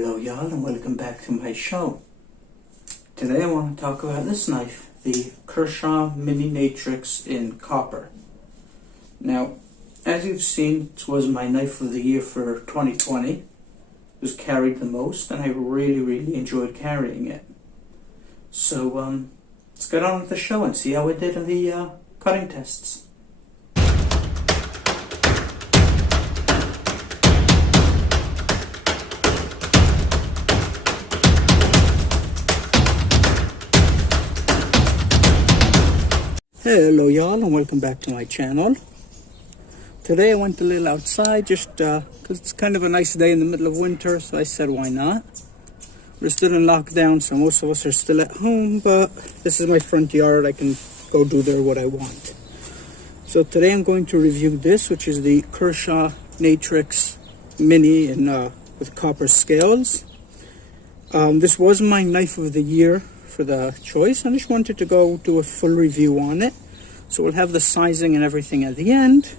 Hello y'all and welcome back to my show. Today I want to talk about this knife, the Kershaw Mini Matrix in copper. Now, as you've seen, it was my knife of the year for 2020. It was carried the most and I really enjoyed carrying it. So let's get on with the show and see how it did in the cutting tests. Hello y'all and welcome back to my channel. Today I went a little outside just because it's kind of a nice day in the middle of winter, so I said why not. We're still in lockdown, so most of us are still at home, but this is my front yard. I can go do there what I want. So today I'm going to review this, which is the Kershaw Matrix Mini with copper scales. This was my knife of the year for the choice. I just wanted to go do a full review on it, so we'll have the sizing and everything at the end.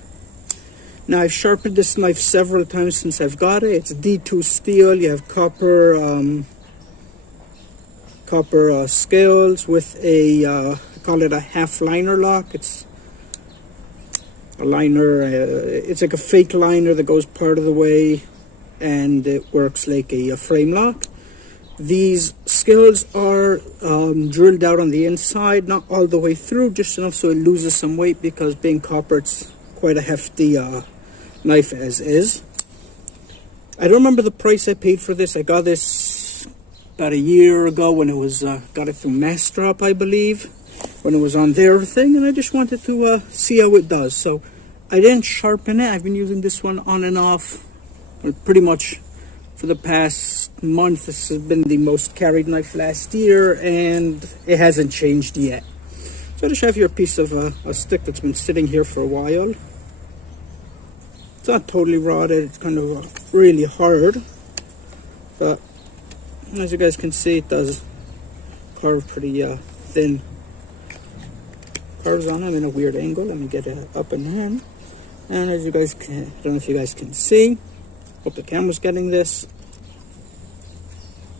Now, I've sharpened this knife several times since I've got it. It's D2 steel. You have copper scales with a I call it a half liner lock. It's a liner, it's like a fake liner that goes part of the way and it works like a frame lock. These scales are drilled out on the inside, not all the way through, just enough so it loses some weight, because being copper, it's quite a hefty knife as is. I don't remember the price I paid for this. I got this about a year ago when it was, got it through Mastrop, I believe, when it was on their thing, and I just wanted to see how it does. So I didn't sharpen it. I've been using this one on and off, pretty much for the past month. This has been the most carried knife last year, and it hasn't changed yet. So I'll just have here a piece of a stick that's been sitting here for a while. It's not totally rotted, it's kind of really hard, but as you guys can see, it does carve pretty thin curves on it. I'm in a weird angle. Let me get it up and in. And as you guys can, I don't know if you guys can see, hope the camera's getting this.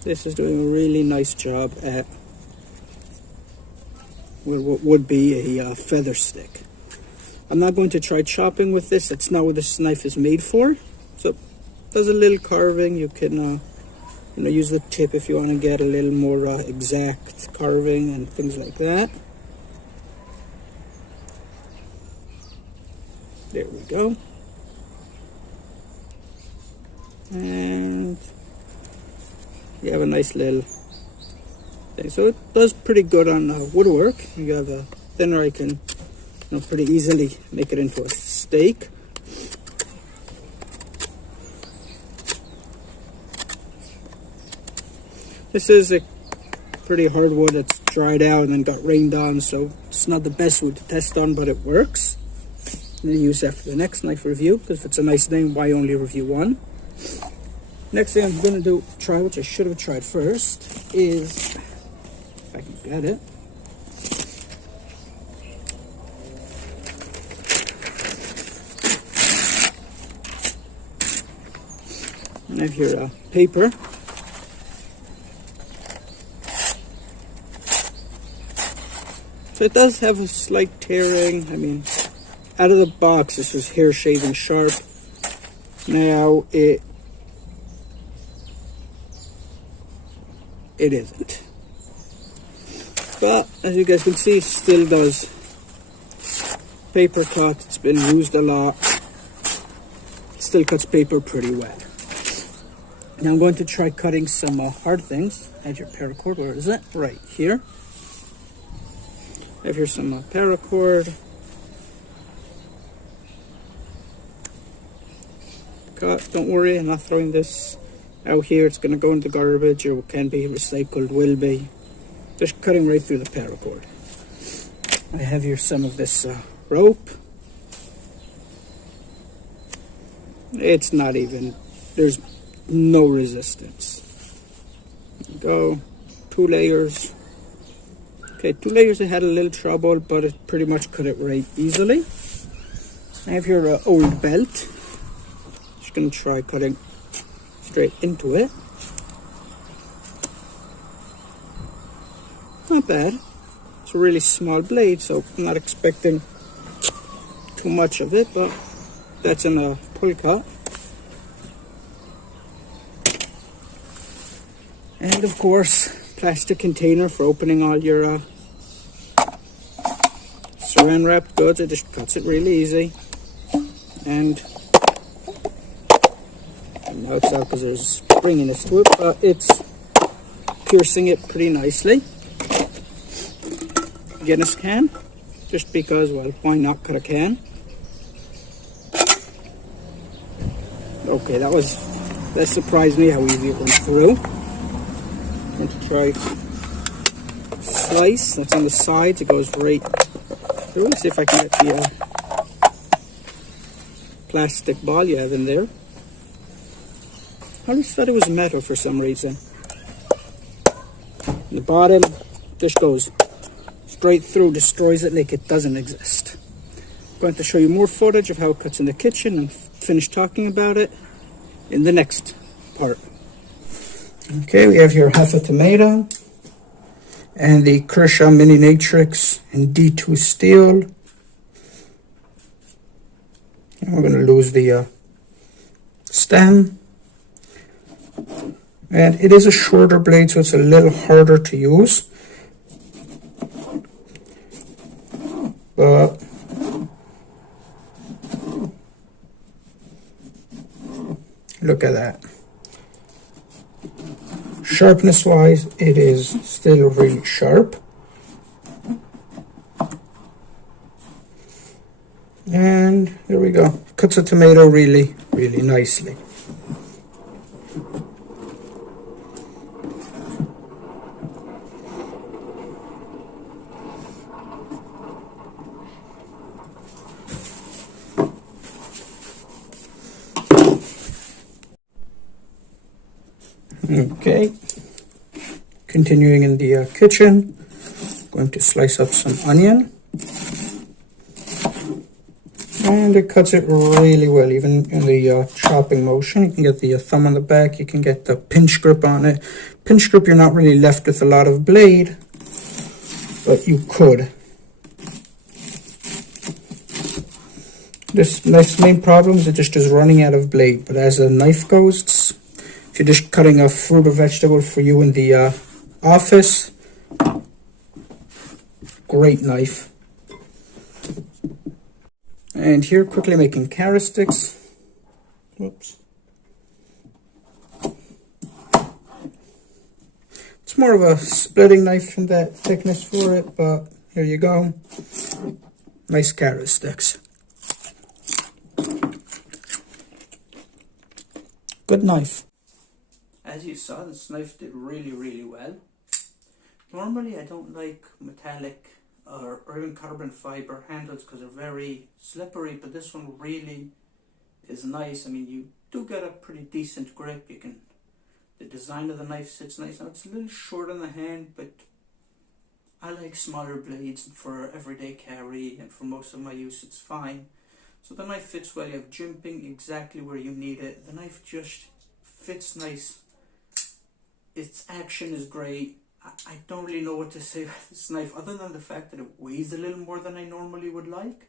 This is doing a really nice job at what would be a feather stick. I'm not going to try chopping with this. That's not what this knife is made for. So it does a little carving. You can use the tip if you want to get a little more exact carving and things like that. There we go. And you have a nice little thing. So it does pretty good on woodwork. You have a thinner, I can pretty easily make it into a steak. This is a pretty hard wood that's dried out and then got rained on, so it's not the best wood to test on, but it works. I'm going to use that for the next knife review, because if it's a nice name, why only review one? Next thing I'm going to try, which I should have tried first, is, if I can get it, and I have here paper. So it does have a slight tearing. I mean, out of the box, this was hair shaving sharp. Now it isn't. But as you guys can see, it still does paper cut. It's been used a lot. It still cuts paper pretty well. Now I'm going to try cutting some hard things. I have your paracord. Where is it? Right here. I have here some paracord. Cut. Don't worry, I'm not throwing this out here. It's going to go in the garbage, or can be recycled, will be. Just cutting right through the paracord. I have here some of this rope. It's not even, there's no resistance. There we go. 2 layers. Okay, 2 layers I had a little trouble, but it pretty much cut it right easily. I have here an old belt. Just going to try cutting straight into it. bad. It's a really small blade, so I'm not expecting too much of it, but that's in a pull cut. And of course, plastic container for opening all your saran wrapped goods. It just cuts it really easy. And now it's out because there's springiness to it, but it's piercing it pretty nicely. Guinness can, just because, well, why not cut a can? Okay, that surprised me how easy it went through. I'm going to try slice. That's on the sides. It goes right through. Let's see if I can get the plastic ball you have in there. I always thought it was metal for some reason. The bottom just goes straight through, destroys it like it doesn't exist. I'm going to show you more footage of how it cuts in the kitchen and finish talking about it in the next part. Okay, we have here half a tomato and the Kershaw Mini Matrix in D2 steel. And we're going to lose the stem. And it is a shorter blade, so it's a little harder to use. But look at that. Sharpness wise, it is still really sharp. And there we go. Cuts a tomato really, really nicely. Okay, continuing in the kitchen, going to slice up some onion, and it cuts it really well, even in the chopping motion. You can get the thumb on the back, you can get the pinch grip on it. Pinch grip, you're not really left with a lot of blade, but you could. This knife's main problem is it just is running out of blade, but as a knife goes, if you're just cutting a fruit or vegetable for you in the office, great knife. And here, quickly making carrot sticks. Whoops. It's more of a splitting knife from that thickness for it, but here you go. Nice carrot sticks. Good knife. As you saw, this knife did really, really well. Normally I don't like metallic or even carbon fiber handles because they're very slippery, but this one really is nice. I mean, you do get a pretty decent grip. The design of the knife sits nice. Now it's a little short on the hand, but I like smaller blades for everyday carry, and for most of my use it's fine. So the knife fits well. You have jimping exactly where you need it. The knife just fits nice. Its action is great. I don't really know what to say about this knife other than the fact that it weighs a little more than I normally would like.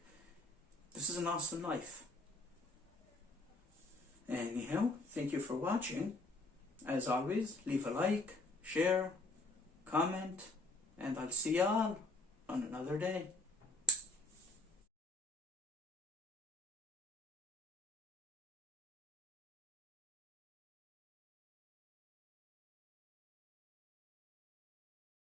This is an awesome knife. Anyhow, thank you for watching. As always, leave a like, share, comment, and I'll see y'all on another day.